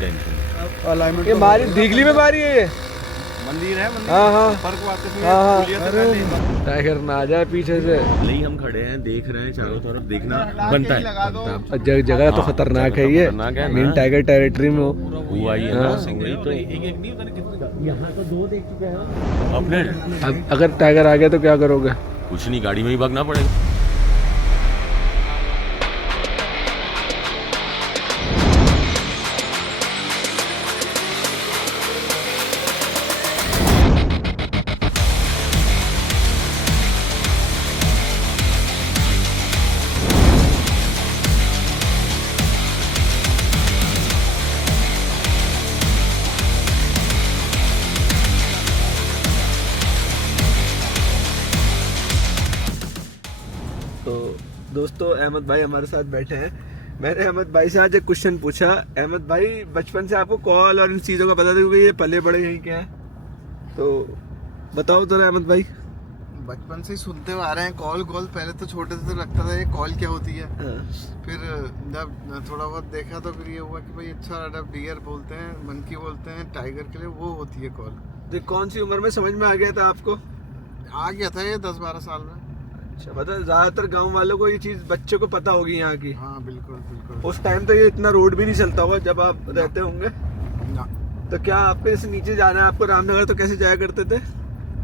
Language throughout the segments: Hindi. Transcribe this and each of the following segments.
टेंशन। अलाइनमेंट ये मारी दीगली में मारी है ये। मंदिर है, मंदिर। हाँ हाँ ऊपर को आते समय हाँ, पुलिया से पहले टाइगर ना आ जाए पीछे से। ही हम खड़े हैं, देख रहे हैं चारों तरफ, देखना बनता है। जगह तो हाँ, खतरनाक जगह है तो ये, खतरनाक है ना। मेन टाइगर टेरिटरी में हो। हुआ ही है ना, हाँ। वही तो। यहाँ तो 2 देख चुके हैं अपने। अब अगर टाइगर आ गया तो क्या करोगे? कुछ नहीं, गाड़ी में ही भागना पड़ेगा। तो दोस्तों अहमद भाई हमारे साथ बैठे हैं। मैंने अहमद भाई से आज एक क्वेश्चन पूछा। अहमद भाई, बचपन से आपको कॉल और इन चीज़ों का पता था क्योंकि ये पले बड़े यहीं के हैं, तो बताओ जरा अहमद भाई। बचपन से ही सुनते हुए आ रहे हैं कॉल। पहले तो छोटे से तो लगता था ये कॉल क्या होती है। फिर जब थोड़ा बहुत देखा तो फिर ये हुआ कि भाई अच्छा, जब डियर बोलते हैं, मंकी बोलते हैं टाइगर के लिए, वो होती है कॉल। तो कौन सी उम्र में समझ में आ गया था आपको? आ गया था ये 10-12 साल में। अच्छा, मतलब ज्यादातर गांव वालों को ये चीज बच्चों को पता होगी यहाँ की। हाँ बिल्कुल बिल्कुल। उस टाइम तो ये इतना रोड भी नहीं चलता होगा जब आप रहते होंगे। ना, तो क्या आपको जैसे नीचे जाना है आपको रामनगर, तो कैसे जाया करते थे?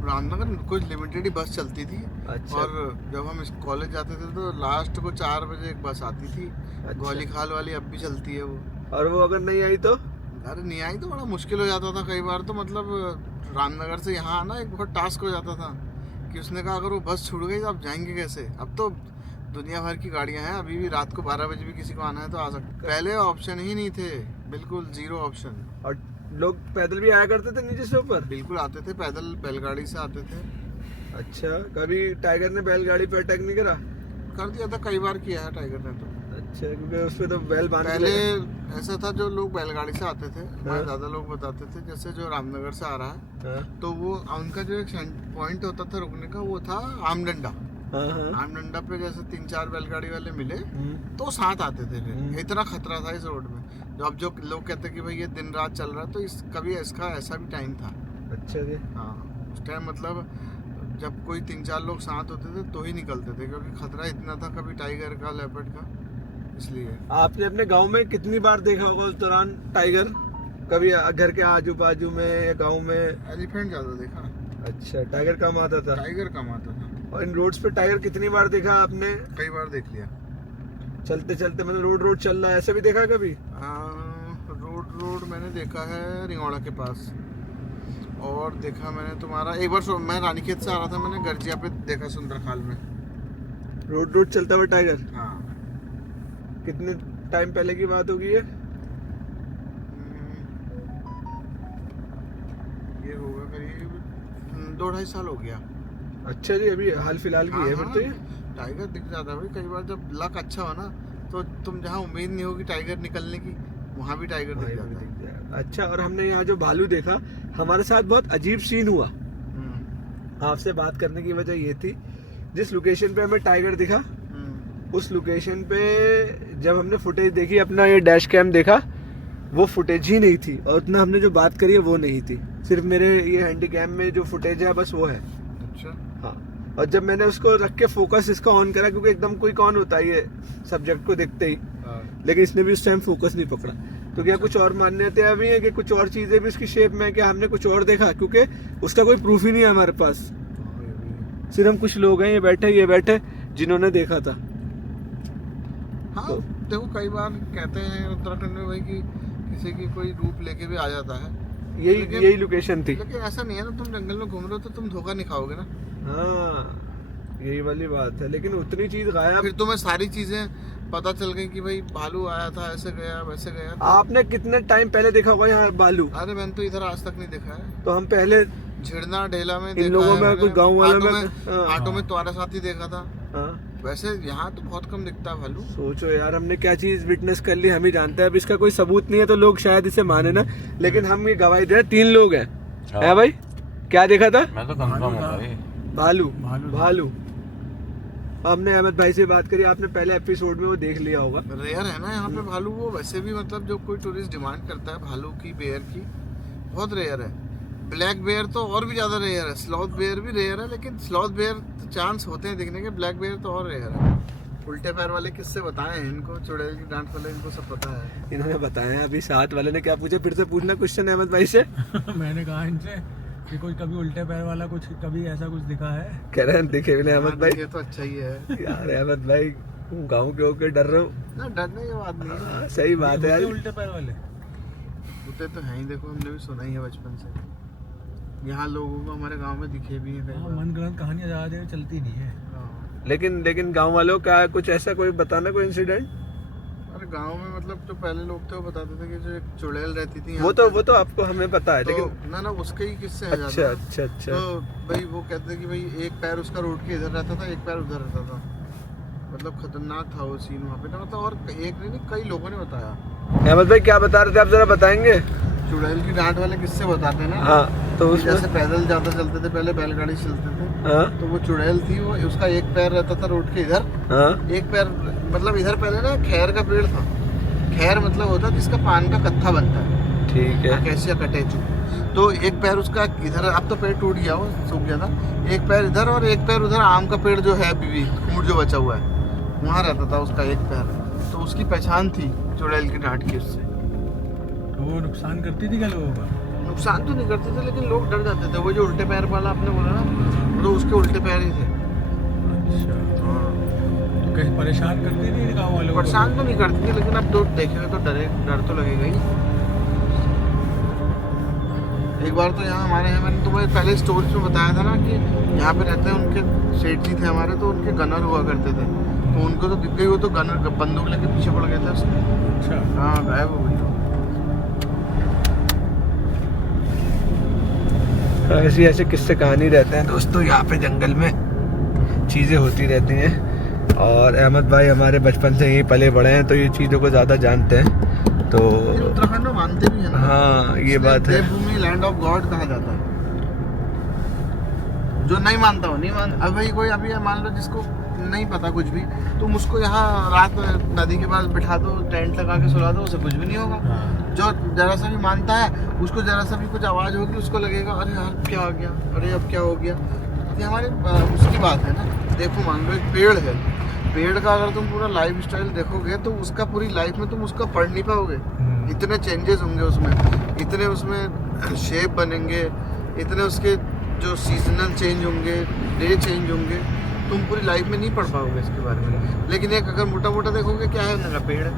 रामनगर कुछ लिमिटेड ही बस चलती थी। अच्छा। और जब हम कॉलेज जाते थे तो लास्ट को 4 बजे एक बस आती थी। अच्छा। ग्वाली खाल वाली अब भी चलती है वो। और वो अगर नहीं आई तो? अरे नहीं आई तो बड़ा मुश्किल हो जाता था कई बार। तो मतलब रामनगर से यहाँ आना एक बहुत टास्क हो जाता था कि उसने कहा अगर वो बस छूट गई तो आप जाएंगे कैसे। अब तो दुनिया भर की गाड़ियां हैं, अभी भी रात को 12 बजे भी किसी को आना है तो आ सकते। पहले ऑप्शन ही नहीं थे, बिल्कुल जीरो ऑप्शन। और लोग पैदल भी आया करते थे नीचे से ऊपर? बिल्कुल आते थे पैदल, बैलगाड़ी से आते थे। अच्छा, कभी टाइगर ने बैलगाड़ी पे अटैक नहीं करा? कर दिया था, कई बार किया है टाइगर ने तो। अच्छा, क्योंकि उस पे तो बैल बांध के पहले लगा। ऐसा था, जो लोग बैलगाड़ी से आते थे, हाँ। हमारे दादा लोग बताते थे, जैसे जो रामनगर से आ रहा है हाँ तो वो उनका जो एक पॉइंट होता था रुकने का, वो था आमडंडा। हाँ हाँ। आमडंडा पे जैसे 3-4 बैलगाड़ी वाले मिले हम्म। तो साथ आते थे। फिर इतना खतरा था इस रोड में। जो लोग कहते कि भाई ये दिन रात चल रहा है, तो कभी इसका ऐसा भी टाइम था। अच्छा जी। हाँ, उस टाइम मतलब जब कोई 3-4 लोग साथ होते थे तो ही निकलते थे, क्योंकि खतरा इतना था कभी टाइगर का, लेपर्ड का, इसलिए। आपने अपने गांव में कितनी बार देखा होगा उस दौरान टाइगर? कभी घर के आजू बाजू में या गांव में? एलिफेंट ज्यादा देखा। अच्छा, टाइगर कम आता था। टाइगर कम आता था। और इन रोड्स पे टाइगर कितनी बार देखा आपने? कई बार देख लिया। चलते चलते मतलब रोड चल रहा है ऐसे भी देखा कभी? रोड मैंने देखा है रिंगौड़ा के पास। और देखा मैंने तुम्हारा एक बार मैं रानीखेत से आ रहा था, मैंने गर्जिया पे देखा सुंदरखाल में। रोड चलता हुआ टाइगर? हाँ। कितने टाइम पहले की बात होगी ये? ये होगा करीब 2-2.5 साल हो गया। अच्छा जी, अभी हाल फिलहाल की है फिर तो ये? टाइगर दिख जाता है भाई कई बार, जब लक अच्छा हो ना तो तुम जहाँ उम्मीद नहीं होगी टाइगर निकलने की, वहाँ भी टाइगर दिख जाता है। अच्छा, और हमने यहाँ जो भालू देखा, हमारे साथ बहुत अजीब सीन हुआ। आपसे बात करने की वजह ये थी, जिस लोकेशन पे हमें टाइगर दिखा, उस लोकेशन पे जब हमने फुटेज देखी, अपना ये डैश कैम देखा, वो फुटेज ही नहीं थी। और उतना हमने जो बात करी है वो नहीं थी। सिर्फ मेरे ये हैंडी कैम में जो फुटेज है बस वो है। अच्छा। हाँ, और जब मैंने उसको रख के फोकस इसका ऑन करा, क्योंकि एकदम कोई कौन होता है ये सब्जेक्ट को देखते ही, लेकिन इसने भी उस टाइम फोकस नहीं पकड़ा। तो क्या कुछ और मान्यताएं भी है कि कुछ और चीजें भी इसकी शेप में, क्या हमने कुछ और देखा? क्योंकि उसका कोई प्रूफ ही नहीं है हमारे पास। सिर्फ हम कुछ लोग हैं ये बैठे जिन्होंने देखा था। हाँ तो देखो, कई बार कहते हैं उत्तराखंड में भाई कि किसी की कोई रूप लेके भी आ जाता है। यही लोकेशन थी। लेकिन ऐसा नहीं है ना, तुम जंगल में घूम रहे हो तो तुम धोखा नहीं खाओगे ना। हाँ, यही वाली बात है। लेकिन उतनी चीज गायब। फिर तुम्हें सारी चीजें पता चल गई कि भाई भालू आया था, ऐसे गया वैसे गया। आपने कितने टाइम पहले देखा होगा यहाँ भालू? अरे मैंने तो इधर आज तक नहीं देखा है। तो हम पहले झिड़ना ढेला में इन लोगों में, कुछ गाँव वालों में, ऑटो में तुम्हारे साथ ही देखा था। हाँ। वैसे यहाँ तो बहुत कम दिखता है भालू। सोचो यार, हमने क्या चीज विटनेस कर ली, हम ही जानते हैं। अब इसका कोई सबूत नहीं है तो लोग शायद इसे माने ना, लेकिन हम ये गवाही दे रहे हैं। 3 लोग हैं। है भाई, क्या देखा था? मैं तो कंफर्म हूँ भाई। भालू। आपने अहमद भाई से बात करी, आपने पहले एपिसोड में वो देख लिया होगा। रेयर है ना यहाँ पे भालू, वो वैसे भी मतलब जो कोई टूरिस्ट डिमांड करता है भालू की, बेयर की, बहुत रेयर है। ब्लैक बेयर तो और भी ज़्यादा रेयर है, स्लॉथ बेयर भी रेयर है, लेकिन स्लॉथ बेयर तो चांस होते हैं दिखने के, ब्लैक बेयर तो और रेयर है। उल्टे पैर वाले किससे बताएं इनको, चुड़ैल की डांट वाले, इनको सब पता है। इन्होंने बताया। अभी साथ वाले ने क्या पूछा, फिर से पूछना क्वेश्चन अहमद भाई से। मैंने कहा इनसे कि कोई कभी उल्टे पैर वाला कुछ कभी ऐसा कुछ दिखा है? कह रहे हैं दिखे भी नहीं अहमद भाई। ये तो अच्छा ही है यार अहमद भाई गाँव के होकर डर रहे हो ना, डरने की बात नहीं है। हाँ, सही बात है यार। उल्टे पैर वाले होते तो हैं ही, देखो हमने भी सुना ही है बचपन से। यहाँ लोगों को हमारे गांव में दिखे भी हैं कई बार। मनगढ़ंत कहानियां ज्यादा देर चलती नहीं है। हाँ। लेकिन गांव वालों का कुछ ऐसा कोई बताना, कोई इंसिडेंट? अरे गांव में मतलब जो पहले लोग थे वो बताते थे कि जो एक चुड़ैल रहती थी यहाँ वो तो आपको हमें पता है, तो, लेकिन ना उसके ही किस्से हैं अच्छा ज़्यादा। अच्छा अच्छा। तो भाई वो कहते थे कि भाई एक पैर उसका रोड के इधर रहता था, एक पैर उधर रहता था। मतलब खतरनाक था वो सीन वहाँ पे ना, मतलब और एक नहीं कई लोगों ने बताया। अहमद भाई क्या बता रहे थे आप, जरा बताएंगे? चुड़ैल की डांट वाले किस्से बताते हैं ना। हाँ तो उसमें जैसे पैदल ज्यादा चलते थे पहले, बैलगाड़ी से चलते थे। हाँ तो वो चुड़ैल थी, वो उसका एक पैर रहता था रोड के इधर, हाँ एक पैर मतलब इधर पहले ना खैर का पेड़ था। खैर मतलब होता है जिसका पान का कत्था बनता है, ठीक है। Acacia catechu. तो एक पैर उसका इधर, अब तो पेड़ टूट गया, वो सूख गया था। एक पैर इधर और एक पैर उधर, आम का पेड़ जो है अभी भी खूंट जो बचा हुआ है वहाँ रहता था उसका एक पैर। तो उसकी पहचान थी चुड़ैल की डांट की उससे। वो नुकसान करती थी क्या लोगों का? नुकसान तो नहीं करते थे, लेकिन लोग डर जाते थे। वो जो उल्टे पैर वाला आपने बोला ना, तो उसके उल्टे पैर ही थे। अच्छा, तो कहीं परेशान करती थी गाँव वालों को? परेशान तो नहीं करती थी, लेकिन अब तो देखेंगे तो डर तो लगेगा ही। एक बार तो यहाँ हमारे यहाँ, मैंने तुम्हें पहले स्टोरीज में बताया था ना कि यहाँ पे रहते हैं उनके सेठ जी थे हमारे, तो उनके गनर हुआ करते थे। तो उनको तो दिख गई, वो तो गनर बंदूक लेके पीछे पड़ गए थे उसके। अच्छा हाँ गायब हो गई। ऐसी ऐसे किस्से कहानी रहते हैं दोस्तों, यहाँ पे जंगल में चीज़ें होती रहती हैं। और अहमद भाई हमारे बचपन से यहीं पले बड़े हैं, तो ये चीज़ों को ज़्यादा जानते हैं। तो उत्तराखंड में मानते भी हैं ना। हाँ ये बात है। देवभूमि, लैंड ऑफ गॉड कहा जाता है। जो नहीं मानता हो नहीं मान। अब भाई कोई अभी मान लो जिसको नहीं पता कुछ भी, तुम उसको यहाँ रात में नदी के पास बिठा दो, टेंट लगा के सुला दो, उसे कुछ भी नहीं होगा। जो जरा सा भी मानता है, उसको जरा सा भी कुछ आवाज़ होगी उसको लगेगा अरे यार क्या आ गया, अरे अब क्या हो गया। ये हमारे उसकी बात है ना। देखो मान लो एक पेड़ है, पेड़ का अगर तुम पूरा लाइफ स्टाइल देखोगे तो उसका पूरी लाइफ में तुम उसका पढ़ नहीं पाओगे। इतने चेंजेस होंगे उसमें, इतने उसमें शेप बनेंगे, इतने उसके जो सीजनल चेंज होंगे, डे चेंज होंगे, तुम पूरी लाइफ में नहीं पढ़ पाओगे इसके बारे में। लेकिन एक अगर मोटा मोटा देखोगे क्या है, मेरा पेड़ है।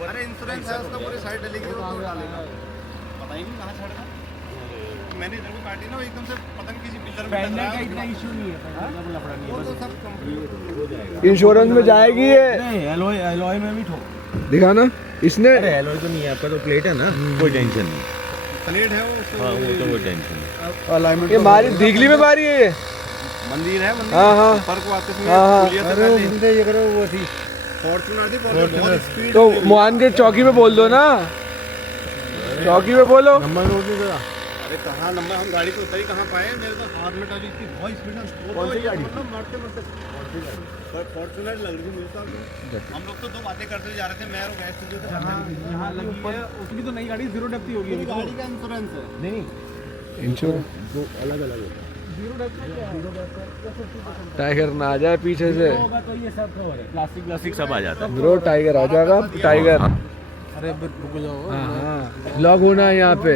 अरे इंश्योरेंस है उसका, पूरी साइड डलेगी तो डालेगा, पता ही नहीं कहाँ छड़ना। मैंने इधर को काटी ना, एकदम से पता नहीं किसी पिलर में टकराया। का इतना इशू नहीं है, वो तो सब कंप्लीट हो जाएगा। इंश्योरेंस में जाएगी ये। नहीं, एलॉय में भी ठोक दिखा ना इसने। अरे एलॉय तो नहीं है, आपका तो प्लेट है ना, कोई टेंशन नहीं। प्लेट है वो, हाँ वो तो कोई टेंशन नहीं। अलाइनमेंट ये मारी दिगली में मारी है ये। मंदिर है, मंदिर। हाँ हाँ ऊपर को आते हाँ, हाँ। समय ये करो वो थी फॉर्च्यूनर थी, बहुत स्पीड। तो मोहन के चौकी पे बोल दो ना, चौकी पे बोलो। नंबर नोट नहीं करा। अरे कहाँ नंबर, हम गाड़ी पे उतर ही कहाँ पाए, मेरे तो हाथ में टच थी, बहुत स्पीड में। कौन सी गाड़ी? मतलब मरते फॉर्च्यूनर लग रही थी मुझे तो। हम लोग तो दो बातें करते जा रहे थे, मैं और गैस स्टूडियो से। यहाँ लगी है, उसकी तो नई गाड़ी जीरो डेप्थ ही होगी। गाड़ी का इंश्योरेंस है। नहीं इंश्योरेंस दो अलग अलग होता है। टाइगर ना आ जाए पीछे से, होगा तो ये सब कवर है, प्लास्टिक सब आ जाता है। ब्रो टाइगर आ जाएगा, टाइगर। अरे रुक जाओ। हाँ व्लॉग होना है यहाँ पे।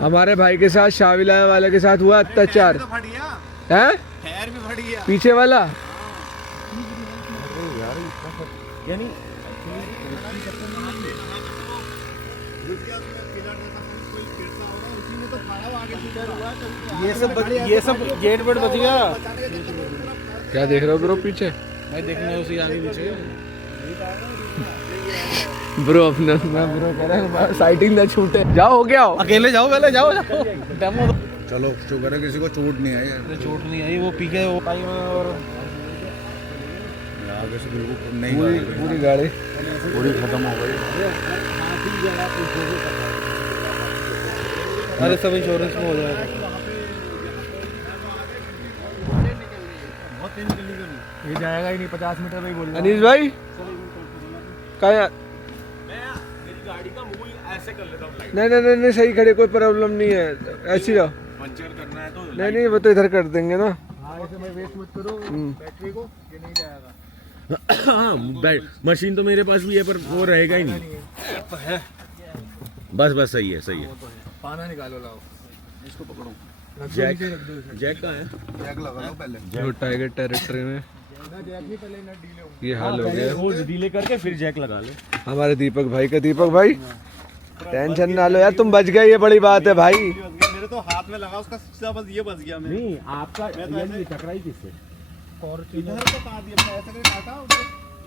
हमारे भाई के साथ, शाविला वाले के साथ हुआ अत्याचार है, खैर भी फट गया पीछे वाला। यानी ये सब गेट पर बच गया। क्या देख रहे हो ब्रो पीछे? मैं देखने उसी आगे पीछे ब्रो अपना ब्रो कह रहा है साइटिंग ना छूटे। जाओ हो गया हो, अकेले जाओ, पहले जाओ डेमो। चलो शुक्र है किसी को चोट नहीं आई। चोट नहीं आई, वो पीके वो पाई में और आगे से बिल्कुल नहीं, पूरी गाड़ी पूरी खत्म हो गई। अरे सब इंश्योरेंस में हो जाएगा। ये जाएगा ही नहीं, 50 मीटर में ही बोल रहा हूँ। अनीस भाई क्या यार, मेरी गाड़ी का मूल ऐसे कर लेता हूँ लाइट। नहीं सही खड़े, कोई प्रॉब्लम नहीं है, ऐसी रहो। पंचर करना है तो नहीं वो तो इधर कर देंगे ना। हाँ ऐसे मैं वेस्ट मत करो बैटरी को, ये नहीं जाएगा। हाँ मशीन तो मेरे पास भी है पर वो रहेगा ही नहीं। बस सही है सही है। पाना निकालो, लाओ इसको पकड़ो, जैक रख दो इसे। जैक कहाँ है? जैक लगा लो पहले। जो टाइगर टेरिटरी में ना जैक नहीं, पहले ना डीले होंगे। ये हाल हो गया वो डिले करके फिर जैक लगा ले। हमारे दीपक भाई का। दीपक भाई टेंशन ना लो यार, तुम बच गए, ये बड़ी बात है भाई। मेरे तो हाथ में लगा उसका शीशा, बस ये बच गया। मैं नहीं आपका ये टकराई किससे? इधर तो काट दिया, मैं ऐसा करके काटा उसको,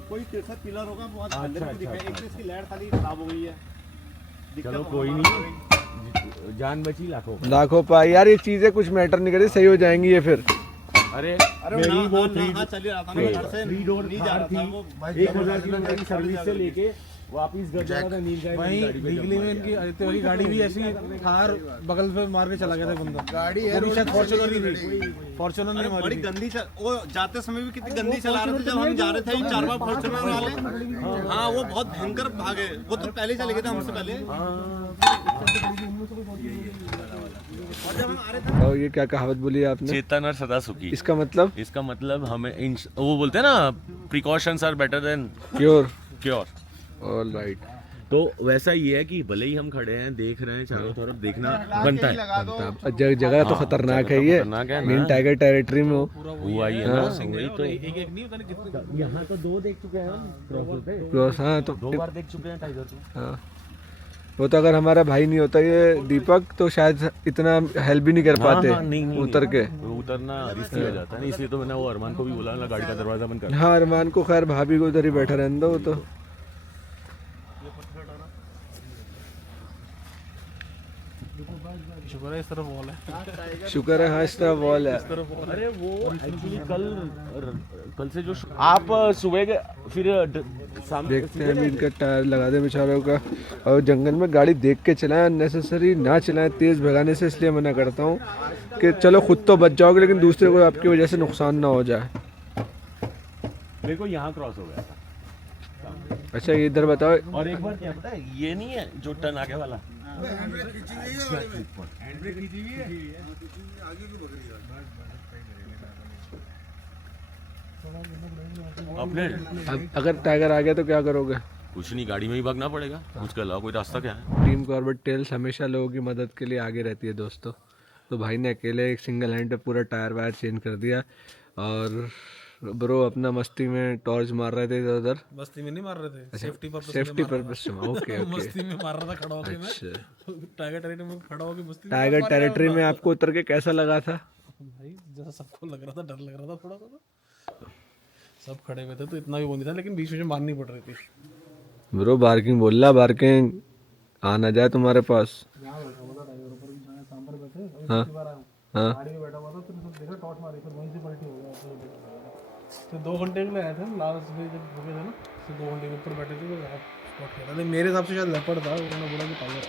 कोई तिरछा पिलर होगा बहुत अंदर में दिखा। एक तो इसकी लाइट खाली खराब हो गई है। चलो कोई नहीं, जान बची लाखों पाई यार, ये चीजें कुछ मैटर नहीं करती, सही हो जाएंगी ये फिर। अरे अरे मेरी वो चल ही रहा था ना, मैं घर से थ्री डोर नहीं जा रहा था वो। 1000 किलोमीटर की सर्विस से लेके वापिस घर जा रहा था, नींद गाड़ी वहीं गाड़ी पे दिगली में इनकी आदित्य वाली गाड़ी भी ऐसी कार बगल पे मार के चला गया था बंदा। गाड़ी है शायद फॉर्च्यूनर ही थी, फॉर्च्यूनर ने मारी बड़ी थी। गंदी वो जाते समय भी कितनी गंदी चला रहे थे। जब हम जा रहे थे 4 बार फॉर्च्यूनर वाले, हाँ वो बहुत भयंकर भागे। वो तो पहले चले गए थे हमसे पहले। और जब हम आ रहे थे और ये क्या कहावत बोली आपने? चेतन और सदा सुखी। इसका मतलब इसका मतलब हमें वो बोलते हैं ना, precautions are better than cure. Cure. All right. तो वैसा ये है कि भले ही हम खड़े हैं देख रहे हैं चारों तरफ, देखना बनता है। जगह तो खतरनाक है ये, खतरनाक है मेन ना। टाइगर टेरिटरी में हो। हुआ ही है ना। वही तो एक नहीं पता नहीं कितने यहाँ तो 2 देख चुके हैं हम क्रॉस पे, क्रॉस, हाँ तो 2 बार देख चुके हैं टाइगर को। हाँ वो तो अगर हमारा भाई नहीं होता ये दीपक तो शायद इतना हेल्प भी नहीं कर पाते नहीं, उतर के। उतरना रिस्की हो जाता है ना, इसलिए तो मैंने वो अरमान को भी बोला ना गाड़ी का दरवाजा बंद कर। हाँ अरमान को, खैर भाभी को उधर ही बैठा रहने दो, वो तो शुक्र है इस तरफ वॉल है। शुक्र है, हाँ इस तरह वॉल है। अरे वो एक्चुअली कल से जो आप सुबह के फिर शाम देखते हैं अभी इनका टायर लगा दे बेचारों का। और जंगल में गाड़ी देख के चलाएं, नेसेसरी ना चलाएं तेज भगाने से, इसलिए मना करता हूँ कि चलो खुद तो बच जाओगे लेकिन दूसरे को आपकी वजह से नुकसान ना हो जाए। मेरे को यहाँ क्रॉस हो गया था। अच्छा ये इधर बताओ, और एक बार क्या पता है, ये नहीं है जो टर्न आगे वाला, अपने अब अगर टाइगर आ गया तो क्या करोगे? कुछ नहीं, गाड़ी में ही भागना पड़ेगा, उसके अलावा कोई रास्ता क्या है। टीम कॉर्बेट टेल्स हमेशा लोगों की मदद के लिए आगे रहती है दोस्तों। तो भाई ने अकेले एक सिंगल हैंड पे पूरा टायर वायर चेंज कर दिया। और ब्रो अपना मस्ती में टॉर्च मार रहे थे इधर उधर। मस्ती में नहीं मार रहे थे, सेफ्टी पर्पस सेफ्टी पर्पस से। Okay okay. मस्ती में मार रहा था खड़ा होके। मैं अच्छा टाइगर टेरिटरी में खड़ा होके मस्ती में टाइगर टेरिटरी में आपको उतर के कैसा लगा था? भाई जैसा सबको लग रहा था, डर लग रहा था थोड़ा सा। सब खड़े हुए थे तो इतना भी वो नहीं था, लेकिन बीच में मारनी पड़ रही थी। ब्रो बार्किंग बोल रहा, बार्किंग आ ना जाए तुम्हारे पास। हाँ हाँ गाड़ी में बैठा हुआ था, तो देखा टॉर्च मारी, फिर वहीं से पलटी हो गया। तो 2 घंटे के लिए आए थे लास्ट में, जब रुके थे ना, तो 2 घंटे के ऊपर बैठे थे तो स्पॉट किया था। मेरे हिसाब से शायद लेपर्ड था, उन्होंने बोला कि टाइगर।